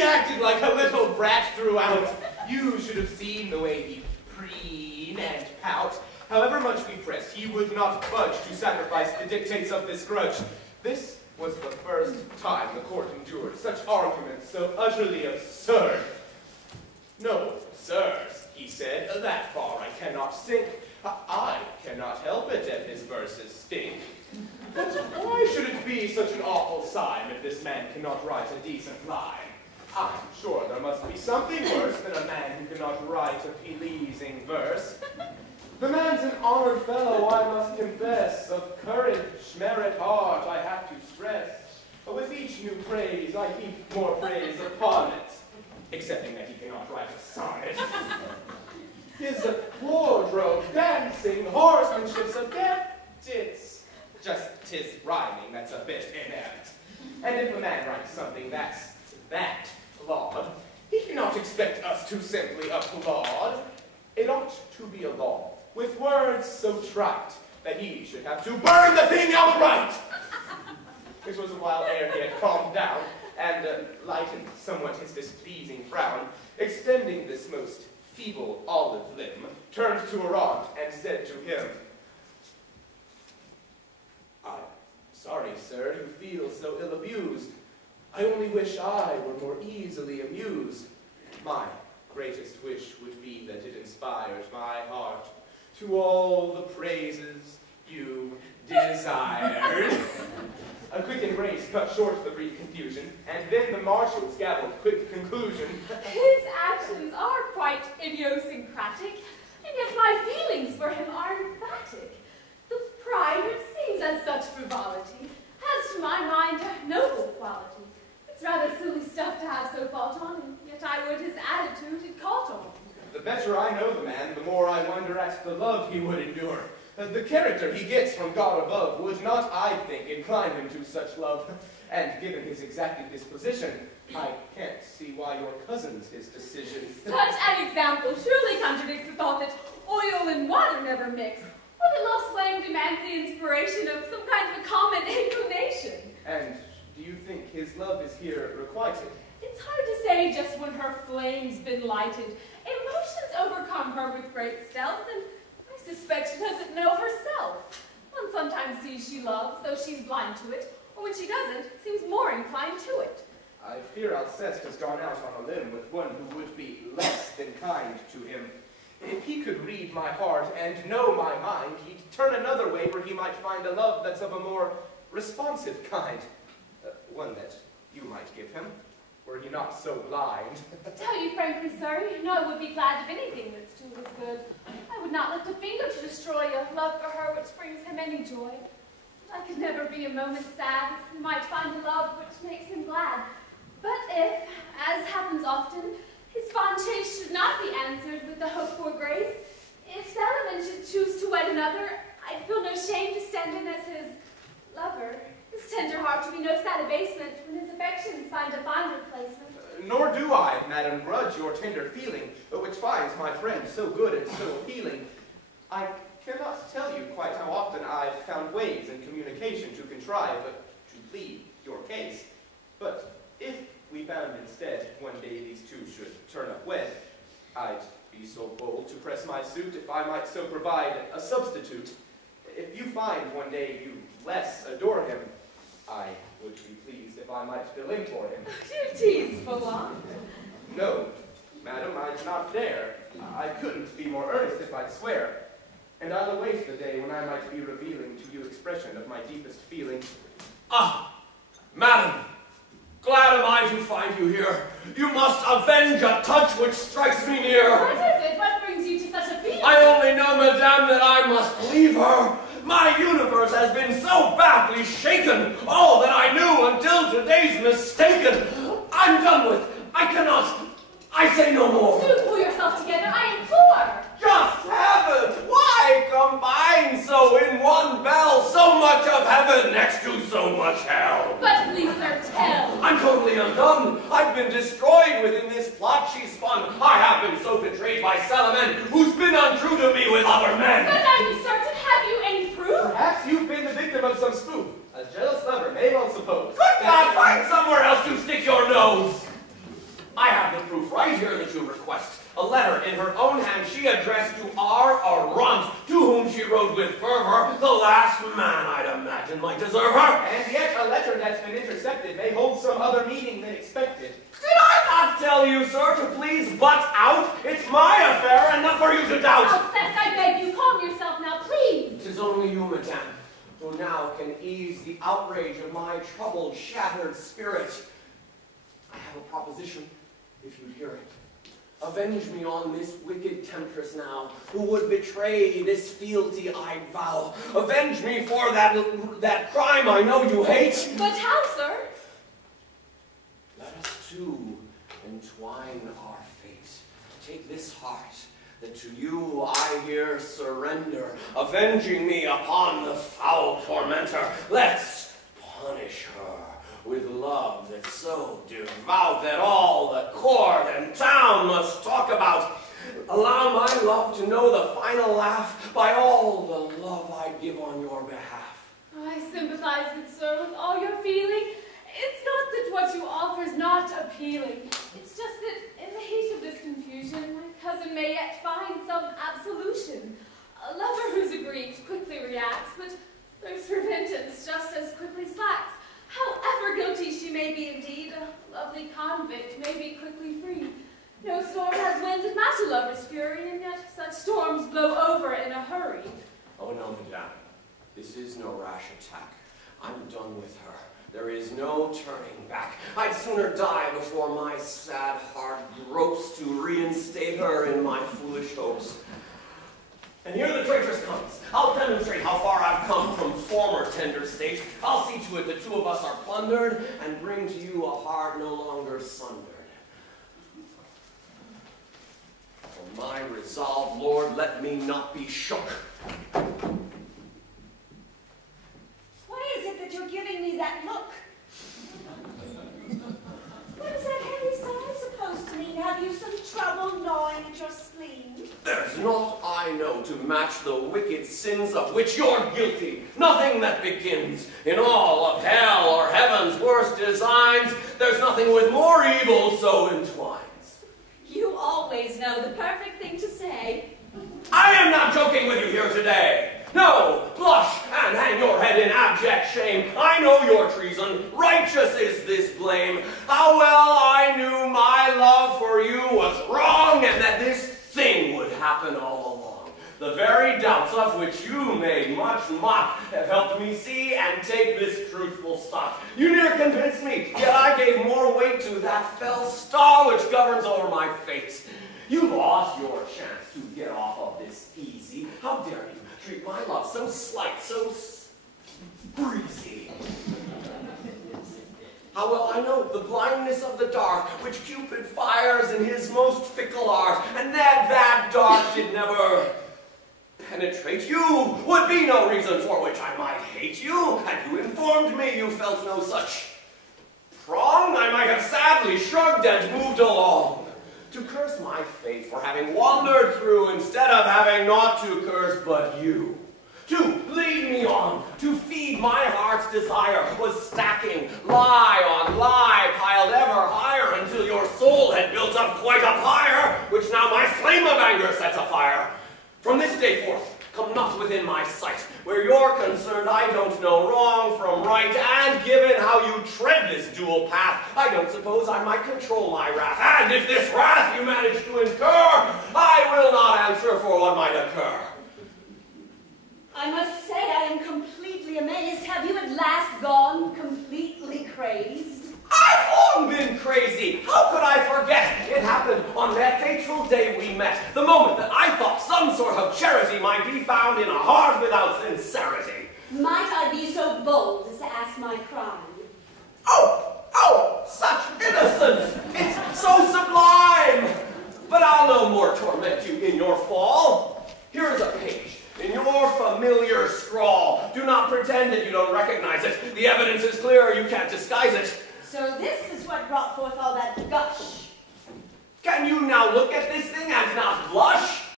He acted like a little brat throughout. You should have seen the way he preen and pout. However much we pressed, he would not budge to sacrifice the dictates of this grudge. This was the first time the court endured such arguments so utterly absurd. No, sirs, he said, that far I cannot sink. I cannot help it if his verses stink. But why should it be such an awful sign if this man cannot write a decent line? I'm sure there must be something worse than a man who cannot write a pleasing verse. The man's an honored fellow, I must confess. Of courage, merit, art, I have to stress. But with each new praise, I heap more praise upon it. Excepting that he cannot write a sonnet. His wardrobe, dancing, horsemanship's adept. It's just his rhyming that's a bit inept. And if a man writes something that's that laud, he cannot expect us to simply applaud. It ought to be a law, with words so trite, that he should have to burn the thing outright. This was a while ere he had calmed down, and lightened somewhat his displeasing frown, extending this most feeble olive limb, turned to Arant and said to him, I'm sorry, sir, you feel so ill-abused. I only wish I were more easily amused. My greatest wish would be that it inspired my heart to all the praises you desired. A quick embrace cut short the brief confusion, and then the marshal's gabbled quick conclusion. His actions are quite idiosyncratic, and yet my feelings for him are emphatic. The pride which seems as such frivolity has to my mind a noble quality. It's rather silly stuff to have so fought on, and yet I would his attitude it caught on. The better I know the man, the more I wonder at the love he would endure. The character he gets from God above would not, I think, incline him to such love. And given his exacted disposition, I can't see why your cousin's his decision. Such an example surely contradicts the thought that oil and water never mix, or that love's flame demands the inspiration of some kind of a common inclination. And do you think his love is here requited? It's hard to say just when her flame's been lighted. Emotions overcome her with great stealth, and I suspect she doesn't know herself. One sometimes sees she loves, though she's blind to it, or when she doesn't, seems more inclined to it. I fear Alceste has gone out on a limb with one who would be less than kind to him. If he could read my heart and know my mind, he'd turn another way where he might find a love that's of a more responsive kind. One that you might give him, were he not so blind. To tell you frankly, sir, you know I would be glad of anything that's to his good. I would not lift a finger to destroy a love for her which brings him any joy. I could never be a moment sad if he might find a love which makes him glad. But if, as happens often, his fond chase should not be answered with the hoped-for grace, if Solomon should choose to wed another, I'd feel no shame to stand in as his lover. His tender heart to be no sad abasement when his affections find a fine replacement. Nor do I, madam, grudge your tender feeling, which finds my friend so good and so appealing. I cannot tell you quite how often I've found ways in communication to contrive to plead your case. But if we found instead one day these two should turn up wed, I'd be so bold to press my suit if I might so provide a substitute. If you find one day you less adore him, I would be pleased if I might fill in for him. You tease, Fullon. No, madam, I'd not dare. I couldn't be more earnest if I'd swear. And I'll await the day when I might be revealing to you expression of my deepest feelings. Ah, madam, glad am I to find you here. You must avenge a touch which strikes me near. What is it? What brings you to such a feeling? I only know, madame, that I must leave her. My universe has been so badly shaken, all that I knew until today's mistaken. I'm done with. I cannot. I say no more. Do pull yourself together, I implore. Just heavens! Why combine so in one bell so much of heaven next to so much hell? But please, sir, tell. I'm totally undone. I've been destroyed within this plot she spun. I have been so betrayed by Solomon, who's been untrue to me with other men. But are you certain? Have you any proof? Perhaps you've been the victim of some spoof. A jealous lover may well suppose. Good God, find somewhere else to stick your nose. proof right here that you request. A letter in her own hand she addressed to our Arant, to whom she wrote with fervor, the last man I'd imagine might deserve her. And yet a letter that's been intercepted may hold some other meaning than expected. Did I not tell you, sir, to please butt out? It's my affair and not for you to doubt. Alceste, I beg you, calm yourself now, please. 'Tis only you, madame, who now can ease the outrage of my troubled, shattered spirit. I have a proposition, if you'd hear it. Avenge me on this wicked temptress now, who would betray this fealty I vow. Avenge me for that crime I know you hate. But how, sir? Let us two entwine our fate. Take this heart that to you I here surrender, avenging me upon the foul tormentor. Let's punish her with love that's so devout that all the court and town must talk about. Allow my love to know the final laugh by all the love I give on your behalf. I sympathize, good sir, with all your feeling. It's not that what you offer is not appealing. It's just that in the heat of this confusion, my cousin may yet find some absolution. A lover who's aggrieved quickly reacts, but there's repentance just as quickly slacks. However guilty she may be indeed, a lovely convict may be quickly freed. No storm has winds that match a lover's fury, and yet such storms blow over in a hurry. Oh no, madame, this is no rash attack. I'm done with her. There is no turning back. I'd sooner die before my sad heart gropes to reinstate her in my foolish hopes. And here the traitress comes. I'll demonstrate how far I've come from former tender state. I'll see to it that two of us are plundered and bring to you a heart no longer sundered. For my resolve, Lord, let me not be shook. Why is it that you're giving me that look? What is that heavy sigh supposed to mean? Have you some trouble gnawing at your spleen? There's naught I know to match the wicked sins of which you're guilty. Nothing that begins in all of hell or heaven's worst designs. There's nothing with more evil so entwines. You always know the perfect thing to say. I am not joking with you here today. No, blush and hang your head in abject shame. I know your treason. Righteous is this blame. How well I knew my love for you was wrong and that this thing would happen all along. The very doubts of which you made much mock have helped me see and take this truthful stock. You near convinced me, yet I gave more weight to that fell star which governs over my fate. You lost your chance to get off of this easy. How dare you treat my love so slight, so breezy? How well I know the blindness of the dark, which Cupid fires in his most fickle art, and that dark did never penetrate you, would be no reason for which I might hate you. Had you informed me you felt no such prong, I might have sadly shrugged and moved along. To curse my fate for having wandered through instead of having naught to curse but you. To lead me on, to feed my heart's desire, was stacking lie on lie, piled ever higher until your soul had built up quite a pyre, which now my flame of anger sets afire. From this day forth, come not within my sight. Where you're concerned, I don't know wrong from right, and given how you tread this dual path, I don't suppose I might control my wrath. And if this wrath you manage to incur, I will not answer for what might occur. I must say I am completely amazed. Have you at last gone completely crazed? I've long been crazy. How could I forget? It happened on that fateful day we met, the moment that I thought some sort of charity might be found in a heart without sincerity. Might I be so bold as to ask my crime? Oh, such innocence! It's so sublime! But I'll no more torment you in your fall. Here's a page in your familiar scrawl. Do not pretend that you don't recognize it. The evidence is clear, you can't disguise it. So this is what brought forth all that gush. Can you now look at this thing and not blush?